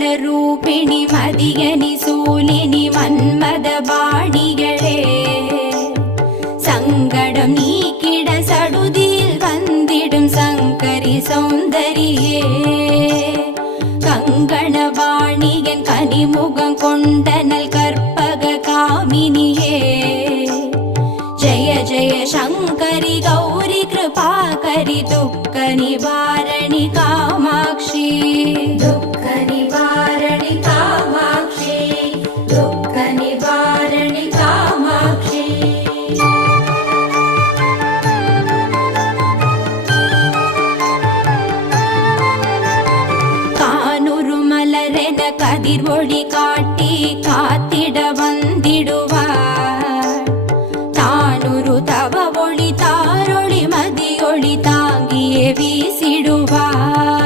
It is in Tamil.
ரூபிணி மதியனி சூலினி மன்மத பாணிகளே சங்கடம் நீக்கிட சடுதியில் வந்திடும் சங்கரி சௌந்தரியே கங்கணவாணியன் கனிமுகம் கொண்டனல் கற்பக காமினியே ஜய ஜய சங்கரி கௌரி கிருபாகரி துக்க நிவாரணி காமாட்சி துக்க நிவாரணி காமாட்சி துக்க நிவாரணி காமாட்சி கானுரு மலரென கதிர் ஒளி காட்டி காத்திட வந்திடுவார் தானுரு தவ ஒளி தாரொளி மதியொளி தாங்கியே வீசிடுவார்